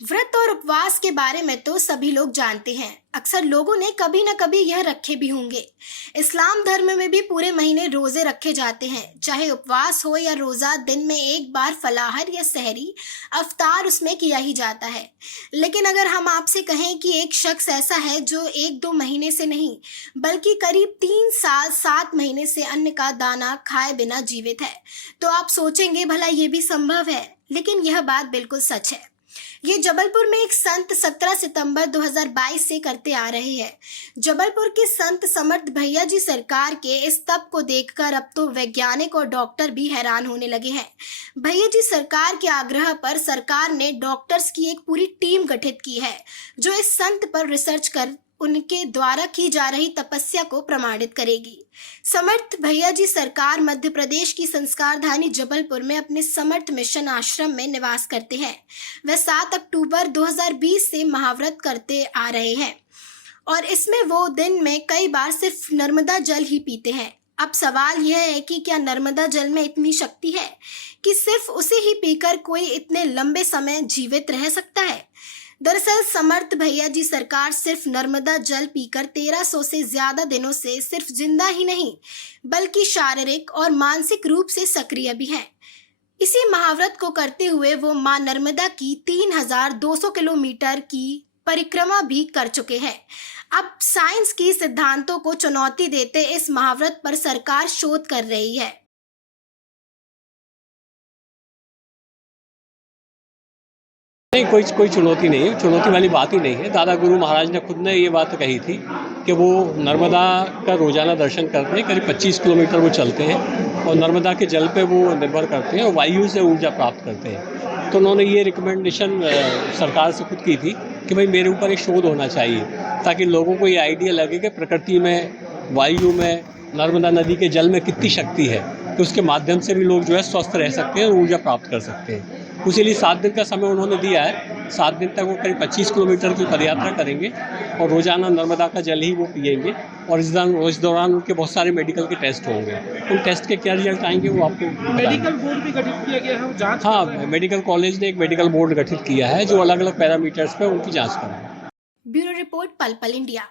व्रत और उपवास के बारे में तो सभी लोग जानते हैं। अक्सर लोगों ने कभी न कभी यह रखे भी होंगे। इस्लाम धर्म में भी पूरे महीने रोजे रखे जाते हैं, चाहे उपवास हो या रोजा। दिन में एक बार फलाहर या सहरी अफ्तार उसमें किया ही जाता है। लेकिन अगर हम आपसे कहें कि एक शख्स ऐसा है जो 1-2 महीने से नहीं बल्कि करीब 3 साल 7 महीने से अन्न का दाना खाए बिना जीवित है, तो आप सोचेंगे भला ये भी संभव है। लेकिन यह बात बिल्कुल सच है। ये जबलपुर में एक संत 17 सितंबर 2022 से करते आ रहे हैं। जबलपुर के संत समर्थ भैया जी सरकार के इस तप को देखकर अब तो वैज्ञानिक और डॉक्टर भी हैरान होने लगे हैं। भैया जी सरकार के आग्रह पर सरकार ने डॉक्टर्स की एक पूरी टीम गठित की है, जो इस संत पर रिसर्च कर उनके द्वारा की जा रही तपस्या को प्रमाणित करेगी। समर्थ भैया जी सरकार मध्य प्रदेश की संस्कारधानी जबलपुर में अपने समर्थ मिशन आश्रम में निवास करते हैं। वह 7 अक्टूबर 2020 से महाव्रत करते आ रहे हैं और इसमें वो दिन में कई बार सिर्फ नर्मदा जल ही पीते हैं। अब सवाल यह है कि क्या नर्मदा जल में इतनी शक्ति है कि सिर्फ उसे ही पीकर कोई इतने लंबे समय जीवित रह सकता है? दरअसल समर्थ भैया जी सरकार सिर्फ नर्मदा जल पीकर 1300 से ज्यादा दिनों से सिर्फ जिंदा ही नहीं बल्कि शारीरिक और मानसिक रूप से सक्रिय भी हैं। इसी महाव्रत को करते हुए वो मां नर्मदा की 3200 किलोमीटर की परिक्रमा भी कर चुके हैं। अब साइंस की सिद्धांतों को चुनौती देते इस महाव्रत पर सरकार शोध कर रही है। नहीं, कोई चुनौती नहीं है, चुनौती वाली बात ही नहीं है। दादा गुरु महाराज ने खुद ने ये बात कही थी कि वो नर्मदा का रोजाना दर्शन करते हैं। करीब 25 किलोमीटर वो चलते हैं और नर्मदा के जल पे वो निर्भर करते हैं और वायु से ऊर्जा प्राप्त करते हैं। तो उन्होंने ये रिकमेंडेशन सरकार से खुद की थी कि भाई मेरे ऊपर एक शोध होना चाहिए, ताकि लोगों को ये आइडिया लगे कि प्रकृति में, वायु में, नर्मदा नदी के जल में कितनी शक्ति है कि उसके माध्यम से भी लोग जो है स्वस्थ रह सकते हैं और ऊर्जा प्राप्त कर सकते हैं। इसीलिए 7 दिन का समय उन्होंने दिया है। 7 दिन तक वो करीब 25 किलोमीटर की पदयात्रा करेंगे और रोजाना नर्मदा का जल ही वो पिएंगे। और इस दौरान उनके बहुत सारे मेडिकल के टेस्ट होंगे। उन टेस्ट के क्या रिजल्ट आएंगे वो आपको मेडिकल बोर्ड भी गठित किया गया है जांच? हाँ, मेडिकल कॉलेज ने एक मेडिकल बोर्ड गठित किया है जो अलग अलग पैरामीटर्स पर उनकी जाँच करेगा। ब्यूरो रिपोर्ट, पल पल इंडिया।